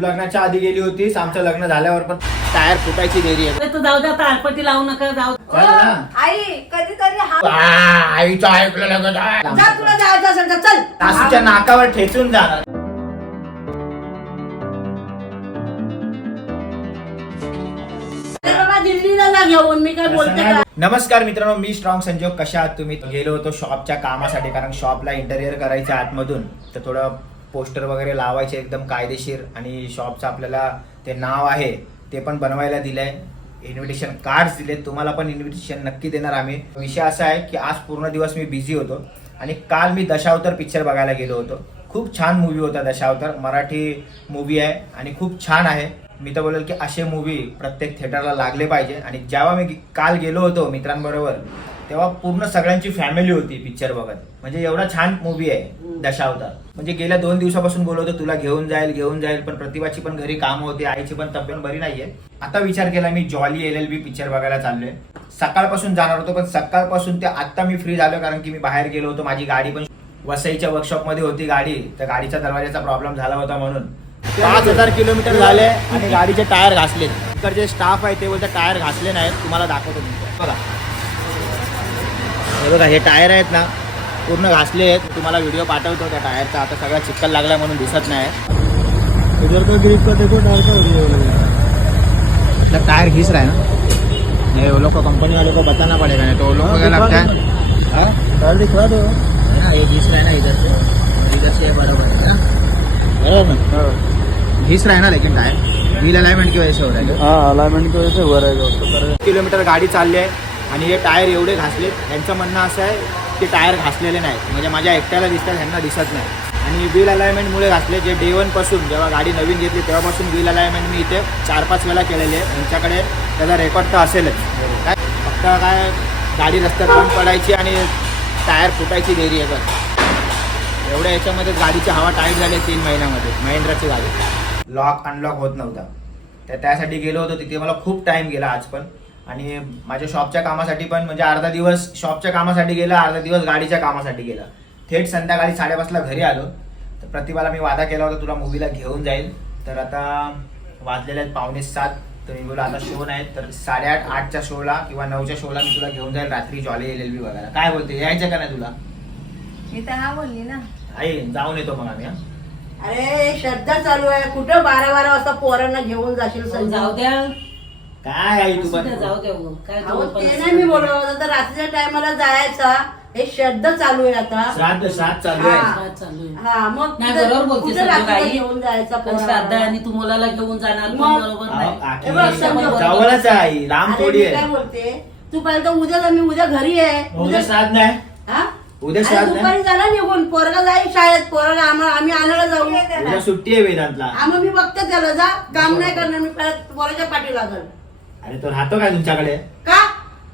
लग्नाच्या आधी गेली होतीस आमचं लग्न झाल्यावर पण टायर फुटायची देरी आहे. तर जाऊ द्या आरपटी लावू नका जाऊ ना. आई कधीतरी हा आ, आईचं ऐकलं लगत आहे. जा तुला जायचं असेल तर चल. नाकावर ठेचून जाणार. अरे बाबा दिल्लीला जा घेऊन मी काय बोलते का? नमस्कार मित्रांनो मी स्ट्रॉंग संजोग. कशा आहात तुम्ही? गेलो होतो शॉपच्या कामासाठी कारण शॉपला इंटेरियर करायचं आहे आतमधून. तर थोडं पोस्टर वगैरे लावायचे एकदम कायदेशीर आणि शॉपचं आपल्याला ते नाव आहे ते पण बनवायला दिलं आहे इन्व्हिटेशन कार्ड्स दिले तुम्हाला पण इन्व्हिटेशन नक्की देणार आम्ही. विषय असा आहे की आज पूर्ण दिवस मी बिझी होतो आणि काल मी दशावतार पिक्चर बघायला गेलो होतो. खूप छान मूवी होता दशावतार. मराठी मूवी आहे आणि खूप छान आहे. मी तर बोलेल की असे मूवी प्रत्येक थिएटरला लागले पाहिजे. आणि जेव्हा मी काल गेलो होतो मित्रांबरोबर तेव्हा पूर्ण सगळ्यांची फॅमिली होती पिक्चर बघत. म्हणजे एवढा छान मूवी आहे. दशावतार म्हणजे गेल्या दोन दिवसापासून बोलवतो तुला घेऊन जाईल घेऊन जाईल पण प्रतिभाची पण घरी काम होती आईची पण तब्येत बरी नाहीये. आता विचार केला मी Jolly L L B picture बघायला चाललोय. सकाळपासून जाणार होतो पण सकाळपासून ते आता मी फ्री झालो कारण की मी बाहेर गेलो होतो माझी गाडी पण वसईच्या वर्कशॉपमध्ये होती गाडी तर गाडीच्या दरवाजाचा प्रॉब्लेम झाला होता म्हणून. पाच हजार किलोमीटर झाले आणि गाडीचे टायर घासले जे स्टाफ आहे ते बोलते टायर घासले नाहीत तुम्हाला दाखवतो. बघा. हे बघा हे टायर आहेत ना पूर्ण घासले आहेत. तुम्हाला व्हिडिओ पाठवतो त्या टायरचा. आता सगळा चिक्कल लागला म्हणून दिसत नाही. इधर का ग्रिप का देखो टायर का टायर घिस रहा है ना. ये वो लोग को कंपनी वालों को बताना पड़ेगा नहीं तो वो लोग को क्या लगता है हाँ? टायर दिखवा दो है ना ये घिस रहा है ना इधर से इधर से ये बराबर है ना. बराबर? ना घिस रहा है ना लेकिन टायर. व्हील अलाइनमेंट की वजह से हो रहा है हाँ अलाइनमेंट की वजह से हुआ रहेगा उसको करेगा किलोमीटर गाडी चालली आहे आणि हे टायर एवढे घासलेत. त्यांचं म्हणणं असं आहे ते टायर घासलेले नाहीत. म्हणजे माझ्या एकट्याला दिसतात ह्यांना दिसत नाही. आणि व्हील अलायमेंटमुळे घासले जे डे पासून जेव्हा गाडी नवीन घेतली तेव्हापासून व्हील अलायमेंट मी इथे चार पाच वेळा केलेली आहे. त्यांच्याकडे त्याचा रेकॉर्ड तर असेलच. काय? फक्त काय गाडी रस्त्यात पण पडायची आणि टायर फुटायची देरी आहे बस एवढ्या याच्यामध्ये गाडीची हवा टाईट झाली तीन महिन्यामध्ये महिंद्राची गाडी. लॉक अनलॉक होत नव्हता. तर त्यासाठी गेलो होतो तिथे मला खूप टाइम गेला आज पण. आणि माझ्या शॉपच्या कामासाठी पण म्हणजे अर्धा दिवस शॉपच्या कामासाठी गेला अर्धा दिवस गाडीच्या कामासाठी गेला. थेट संध्याकाळी साडेपाचला घरी आलो. तर प्रतिभाला मी वादा केला होता तुला मूवीला घेऊन जाईल. तर आता वाजलेले आहेत पावणे सात. तर मी बोला आता शो नाही तर साडेआठ आठच्या शोला किंवा नऊच्या शोला मी तुला घेऊन जाईल रात्री जॉली एल एल बी बघायला. काय बोलते? यायचं का नाही तुला? मी तर हा बोलली ना. आई जाऊन येतो मग आम्ही हा. अरे श्रद्धा चालू आहे. कुठं बारा बारा वाजता पोरांना घेऊन जाशील जाऊ संजय द्या. काय आई तू असू पण द्या, जाऊ द्या. काय अहो, दोन पण ते नाही मी बोलत होतं तर रात्रीच्या टायमाला जायचा. हे श्रद्धा चालू आहे आता. श्राद्ध श्राद्ध चालू आहे. हा. चालू आहे. हा मग नाही कुठं- बरोबर बोलते कुठं रात्रीला काही घेऊन जायचा पण पोराला? श्राद्ध आहे आणि तू मुलाला घेऊन जाणार पण मग- बरोबर अहो, नाही. काकी, हे बघ. जवळच आहे. लांब अरे, थोडी मी काय आहे. बोलते? तू पाहिलं तर उद्या जा, मी उद्या घरी आहे. उद्या श्राद्ध नाही हा? उद्या अरे, श्राद्ध दुपारी झाला निघून. पोरगा जाईल शाळेत. पोराला आम्हाला आम्ही आणायला जाऊ. उद्या सुट्टी आहे वेदांतला. आम्ही मी बघते त्याला. जा. काम नाही करणार. मी परत पोराच्या पाठी लागल. अरे तो राहतो काय तुमच्याकडे? का?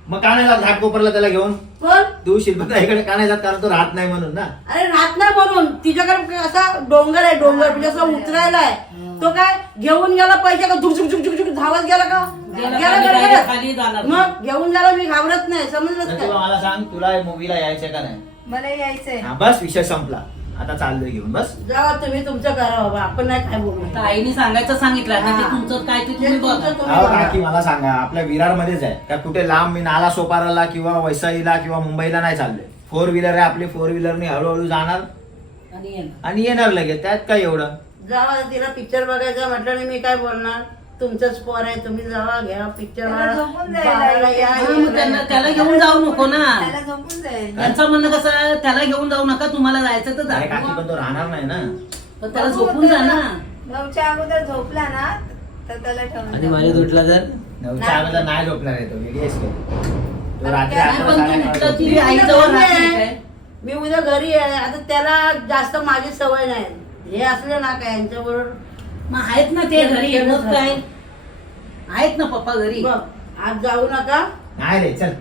मग का नाही जात घाट कोपरला त्याला घेऊन? कोण? तू शिल्पताईकडे का नाही जात? कारण तो राहत नाही म्हणून ना. अरे राहत नाही म्हणून. तिच्याकडे असा डोंगर आहे डोंगर. म्हणजे असं उतरायला आहे. तो काय घेऊन गेला पैसे का झुक झुक झुक झुक झुक धावत गेला का? गेला गेला खाली, गडगडत. direct खाली जाणार. मग घेऊन जायला मी घाबरत नाही. समजलं तर मला सांग तुला मूवीला यायचं का नाही? मला यायचंय. हा बस विषय संपला. आता चाललोय घेऊन बस. जावा तुम्ही तुमचं करा बाबा आपण नाही काय बोलू आईने सांगायचं सांगितलं ते. तुमचं काय ते तुम्ही बघा. अहो. काकी मला सांगा आपल्या विरार मध्येच आहे. का कुठे लांब मी नाला सोपाराला किंवा वैसाईला किंवा मुंबईला नाही चाललोय. फोर व्हीलर आहे आपली फोर व्हीलरने हळूहळू जाणार. आणि येणार. आणि येणार लगेच त्यात काय एवढं? जावा तिला पिक्चर बघायचा म्हटलं आणि मी काय बोलणार? तुमचंच पोर आहे तुम्ही जावा घ्या पिक्चर त्याला झोपून जायला हा, मग त्यांना त्याला घेऊन जाऊ नको ना. त्याला झोपून जाईल. त्यांचं म्हणणं कसं आहे, त्याला घेऊन जाऊ नका तुम्हाला जायचं तर जा. अरे काकी पण तो राहणार नाही ना. पण त्याला झोपून जा ना. नऊच्या अगोदर झोपला ना तर त्याला ठेवून आणि. माझ्या उठला जर नऊच्या अगोदर नाही झोपणार आहे तो वेगळी असतो तो. रात्री नाही, अकरा पण तू साडे उठलं अकरा की मी आई उद्या जवळ राहत. काय? मी उद्या घरी आहे. आता त्याला जास्त माझी सवय नाही. हे असले ना काय यांच्या बरोबर मग आहेत ना ते घरी मग काय? आहेत ना पप्पा घरी. बघ आज जाऊ नका. नाही रे चल.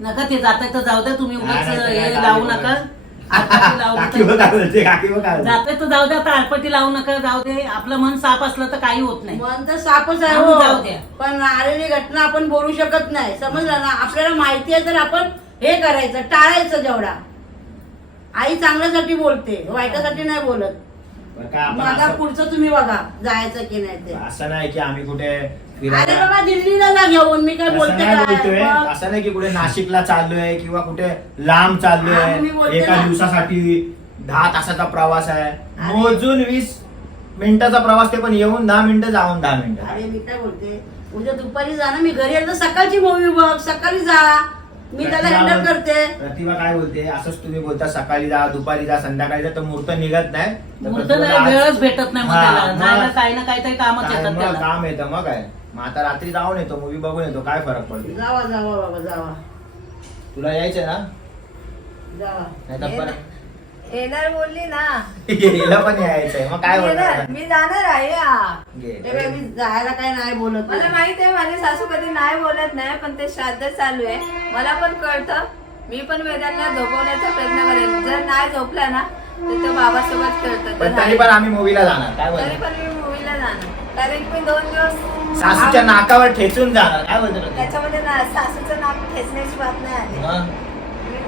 नका ते जाताय तर जाऊ द्या तुम्ही उगाच नाही, नाही, हे नाही, लावू नाही, नका. नाही. आरपटी लावू काकी बघ नका. काय बोलते, काकी बघ काय बोलते. जाताय तर जाऊ द्या आता आरपटी लावू नका जाऊ दे. आपलं मन साफ असलं तर काही होत नाही. मन तर सापच आहे जाऊ हो. द्या. पण आलेली घटना आपण बोलू शकत नाही. समजलं ना? आपल्याला माहिती आहे तर आपण हे करायचं टाळायचं जेवढा. आई चांगल्यासाठी बोलते वाईटासाठी नाही बोलत. बरं काय आपण माझा असं- पुढचं तुम्ही बघा जायचं की नाही ते. असं नाही की आम्ही कुठे अरे फिरायला बाबा दिल्लीला जा घेऊन मी काय असं बोलते नाही बोलतोय? असं नाही की कुठे नाशिकला चाललोय किंवा कुठे लांब हा, चाललोय बोलते एका ना. दिवसासाठी दहा तासाचा प्रवास आहे. मोजून वीस मिनिटाचा प्रवास ते पण येऊन दहा मिनिटं जाऊन दहा मिनिटं. अरे मी काय बोलते? उद्या दुपारी जा ना मी घरी आलो तर सकाळची मूवी बघ सकाळी जा. मी त्याला हँडल करते. प्रतिभा काय बोलते? असंच तुम्ही बोलता सकाळी जा दुपारी जा संध्याकाळी जा तर मुहूर्त निघत नाही. तर मुहूर्त आज- वेळच भेटत नाही मग हा, त्याला मग जायला काही ना काहीतरी कामच काय येतात मग त्याला. काम येतं मग काय? मग आता रात्री जाऊन येतो मूवी बघून येतो काय फरक पडतो? जावा जावा बाबा जावा. तुला यायचं ना? जावा. नाही तर परत येणार बोलली ना. हिला पण यायचंय. मग काय मी येणार. बोलणार मी जाणार आहे. घे. ते काय मी जायला काय नाही बोलत मला नाही. माहीत आहे माझी सासू कधी नाही बोलत नाही पण ते श्राद्ध चालू आहे. मला पण कळतं. मी पण वेदांना झोपवण्याचा प्रयत्न करेन. जर नाही झोपला ना तर तो बाबासोबत कळतं. पण तर तरी पण आम्ही मूवीला जाणार. काय तरी बोलतो पण मी मूवीला जाणार. कारण की मी दोन दिवस सासूच्या नाकावर ठेचून जाणार. काय बोलतो? त्याच्यामध्ये ना सासूचं नाक ठेचण्याची बात नाही आली. मग?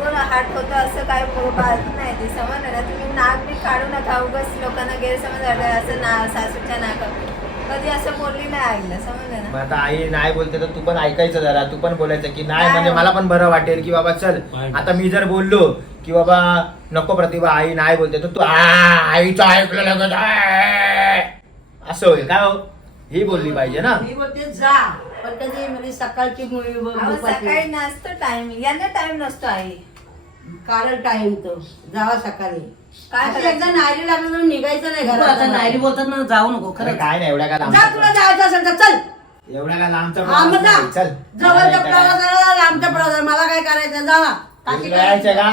मी कोण हाट होतं असं काय बात नाही ती. समजलं ना? तुम्ही नाक बी काढू नका उगाच लोकांना गैरसमज वाटत असं ना सासूच्या नाकावर. कधी असं बोलली नाही ऐकलं समजलं मग ना आता आई नाही बोलते तर तू पण ऐकायचं जरा. तू पण बोलायचं की नाही. म्हणजे मला पण बरं वाटेल की बाबा चल. आता मी जर बोललो की बाबा नको प्रतिभा आई नाही बोलते तर तू "आ, आईचं ऐकलं लगेच आ." असं होईल. काय हो? ही बोलली पाहिजे ना? मी बोलते जा. पण कधी म्हणजे सकाळची बघ अहो. सकाळी नसतो टाइम यांना टाइम नसतो आई. कारण टाइम तो जावा सकाळी. काय? एकदा नारी लागलं तर निघायचं नाही आता नायरी बोलतात ना जाऊ नको खरं काय नाही एवढ्या काय जा तुला जायचं असेल तर चल. एवढ्या काय लांबचा हा मग प्रवास जा. नाही. चल. जवळच्या मला प्रवासाला काय? करायचं जावा. काशी तुला यायचं का?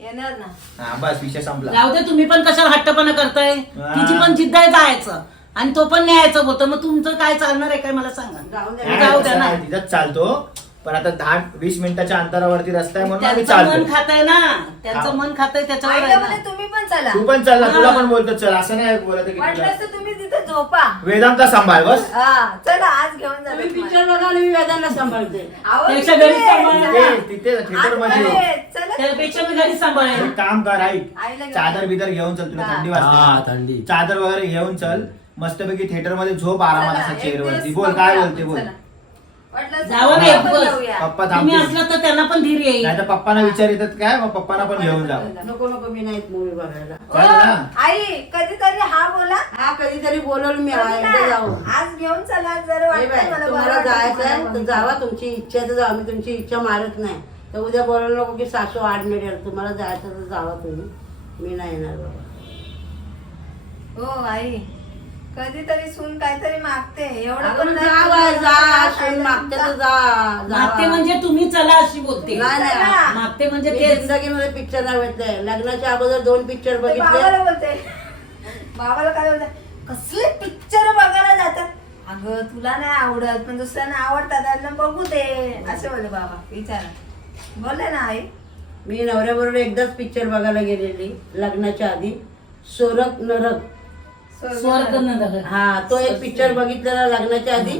येणार ना. हा बस विषय संपला. जाऊ दे तुम्ही पण कशाला हट्टपणा करताय? तिची पण जिद्द आहे जायचं. आणि तो पण न्यायचं बोलतो मग तुमचं काय चालणार आहे काय मला सांगा? जाऊ दे. नाही, जाऊ द्या तसं ना. नाही, तिथंच चालतो. पण आता दहा वीस मिनिटाच्या अंतरावरती रस्ता आहे म्हणून आम्ही त्यांचं मन चालतो खाताय ना त्यांचं हा. मन खाताय त्याच्यावर आहे आईला ना. म्हणे तुम्ही पण चला तू पण चल ना तुला हा. पण बोलतो चल असं नाही बोलत की म्हटलं तुला तर तुम्ही तिथे झोपा वेदांत सांभाळ बस हा चला आज घेऊन जा तुम्ही पिक्चर बघा मी वेदांना सांभाळते आहो, त्याच्या तिथे घरी सांभाळ. चला. ए, तिथे थिएटरमध्ये आज मध्ये, चला. त्यापेक्षा मी घरी सांभाळेन एक काम कर आईला घेऊन चादर. बिदर घेऊन चल तुला हा. थंडी हा, वाजते थंडी. चादर वगैरे घेऊन चल मस्तपैकी थिएटरमध्ये झोप आरामात चला, असा एक चेअर दिवस वरती बोल काय बघूया बोलते आपण, बोल चला. वाटलं जावं बस. तुम्ही थांबतील. असलं तर त्यांना पण धीर येईल. नाही तर पप्पांना विचार येतात काय मग पप्पांना पण घेऊन जा. नको नको मी नाहीत मूवी बघायला. ओ, ना. आई कधीतरी हा बोला. हा कधीतरी बोलवलं मी एकदा. जाऊ. आज घेऊन चला जर हे मला बरं तुम्हाला वाटतं जायचं आहे तुम्हाला तर जावा तुमची इच्छा आहे तर जावा. मी तुमची इच्छा मारत नाही. तर उद्या बोलायला नको की सासू आड मिळेल. तुम्हाला जायचं तर जावा तुम्ही. मी नाही येणार बाबा. हो आई. कधीतरी सून काहीतरी मागते. एवढं पण जा बाय, जा सून मागते तर जा जावा. मागते म्हणजे तुम्ही चला अशी बोलते. नाही, नाही. चला. मागते म्हणजे मी तेच. जिंदगीमध्ये पिक्चर नाही बघितले. लग्नाच्या अगोदर दोन पिक्चर ते बघितले. बाबाला बोलते. बाबाला काय बोलते? कसले पिक्चर बघायला जातात? अगं तुला नाही आवडत पण दुसऱ्यांना आवडतात. त्यांना बघू दे. असे बोलले बाबा. विचारा. बोलले ना आई. मी नवऱ्याबरोबर एकदाच पिक्चर बघायला गेलेली लग्नाच्या आधी. सोरक नरक स्वर्ग. हा तो एक पिक्चर बघितलेला लग्नाच्या आधी.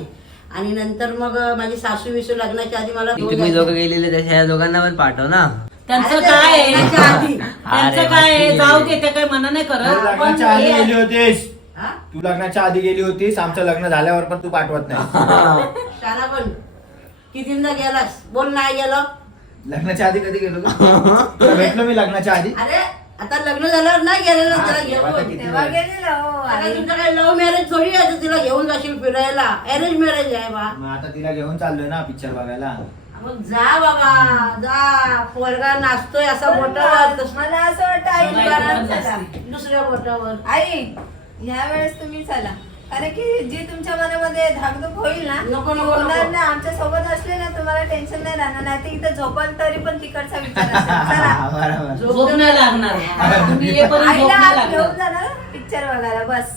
आणि नंतर मग माझी सासू विसू लग्नाच्या आधी मला तुम्ही दोघं गेलेले तसे या दोघांना पण पाठव ना. त्यांचं काय? आहे लग्नाच्या आधी. त्यांचं काय? आहे जाऊ. दे ते काय मना नाही तू करत पण लग्नाच्या आधी गेली होतीस. हा? तू लग्नाच्या आधी गेली होतीस. आमचं लग्न झाल्यावर पण तू पाठवत नाही. शाना पण कितींदा गेलास? बोल नाही गेलो. लग्नाच्या आधी कधी गेलो तू? भेटलो मी लग्नाच्या आधी? अरे आता लग्न झाल्यावर नाही गेलेलं तर घेऊन तेव्हा. गेलेलं हो आता आई तुमचं काय लव्ह मॅरेज थोडी आहे तर तिला घेऊन जाशील फिरायला. अरेंज मॅरेज आहे बा. मग आता तिला घेऊन चाललोय ना पिक्चर बघायला. मग जा बाबा. जा. पोरगा नाचतोय असा बोटावर तसं मला असं वाटतं आई. दुसऱ्या बोटावर आई ह्या वेळेस तुम्ही चला. कारण की जी तुमच्या मनामध्ये धाकधूक होईल ना नको, ती नको, होणार नको. ना आमच्यासोबत असले ना तुम्हाला टेन्शन नाही राहणार. नाही तर इथं झोपाल तरी पण तिकडचा विचार असेल. चला. बरोबर. झोप नाही लागणार. तुम्ही येईपर्यंत झोप आईला नाही आज घेऊन लागणार जाणार पिक्चर बघायला. बस.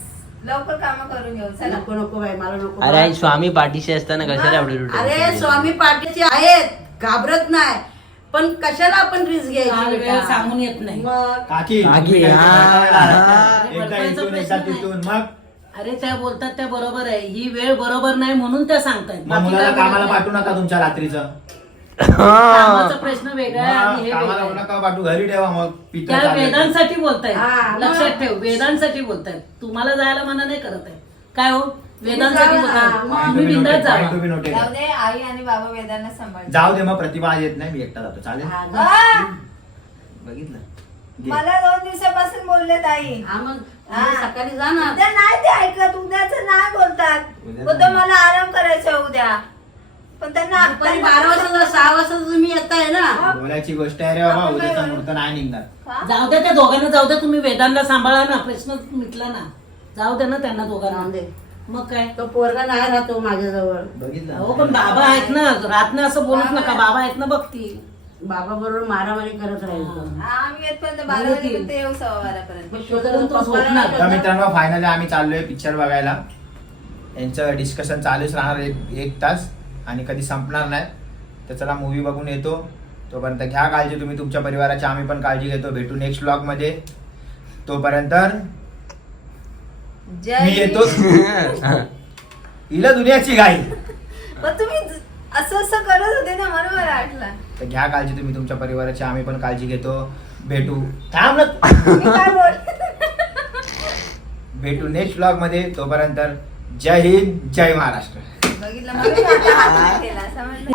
लवकर काम करून घेऊ चला. नको नको बाई मला नको अरे आई स्वामी पाठीशी असताना कशाला एवढे रुटे अरे स्वामी पाटीलचे आहेत. घाबरत नाही. पण कशाला आपण रिस्क घ्यायची? बेटा? सांगून येत नाही. मग? काकी काकी, तुम्ही काय करायला लागलात? एकदा बडबडायचा इथून प्रश्न एकदा नाही. तिथून. मग? अरे त्या बोलतात त्या बरोबर आहे ही वेळ बरोबर नाही म्हणून त्या सांगतायत मग बाकी मुलाला काय कामाला. पाठवू नका तुमच्या रात्रीचं कामाचा प्रश्न वेगळा आहे आणि हे कामाला वेगळं आहे. नका पाठवू घरी ठेवा मग त्या. वेदांसाठी बोलतायत हा, लक्षात. ठेव वेदांसाठी बोलतायत तुम्हाला जायला मना नाही करत आहे काय हो वेदांसाठी जाऊ ना. बोलतायत. मग मग Point तुम्ही to be बिंदात noted, point to Java be noted. जाऊ दे आई आणि बाबा वेदांना सांभाळ जाऊ दे मग प्रतिभा आज येत नाही मी एकटा जातो चालेल हा, बघितलं घे. मला दोन दिवसापासून बोललेत आई हा, मग हा. सकाळी जा ना उद्या नाही ते ऐकत उद्याच नाही बोलतात. उद्या बोलतो नाही. मला आराम करायचा आहे उद्या. पण त्यांना दुपारी बारा वाजता सहा वाजता तुम्ही येताय ना. बोलायची गोष्ट आहे रे बाबा आपण उद्याचा काय मुहूर्त नाही निघणार. हा? जाऊ द्या त्या दोघांना जाऊ द्या तुम्ही वेदांना सांभाळा ना प्रश्न मिटला ना. जाऊ द्या ना त्यांना दोघांना. दे. मग काय? तो पोरगा नाही राहतो माझ्याजवळ. बघितलं. हो पण बाबा आहेत ना रात ना असं बोलूच नका. बाबा आहेत ना बघतील. बाबा बरोबर मारामारी करत राहायचो हा, आम्ही येतपर्यंत बारा वाजेपर्यंत येऊ सव्वा बारापर्यंत मग शोधत तो पप्पाला झोपणार. नाही तर शोधत. मित्रांनो फायनली आम्ही चाललोय पिक्चर बघायला. यांचं डिस्कशन चालूच राहणार एक एक तास. आणि कधी संपणार नाही. तर चला मूवी बघून येतो. तोपर्यंत घ्या काळजी तुम्ही तुमच्या परिवाराची. आम्ही पण काळजी घेतो. भेटू नेक्स्ट ब्लॉगमध्ये. तोपर्यंत जय मी येतो. हिला दुनियाची गाई पण तुम्ही असं असं करत होते ना म्हणून मला आठलं. तर घ्या काळजी तुम्ही तुमच्या परिवाराची आम्ही पण काळजी घेतो. भेटू. थांब ना. भेटू नेक्स्ट ब्लॉगमध्ये. तोपर्यंत जय हिंद जय महाराष्ट्र. बघितलं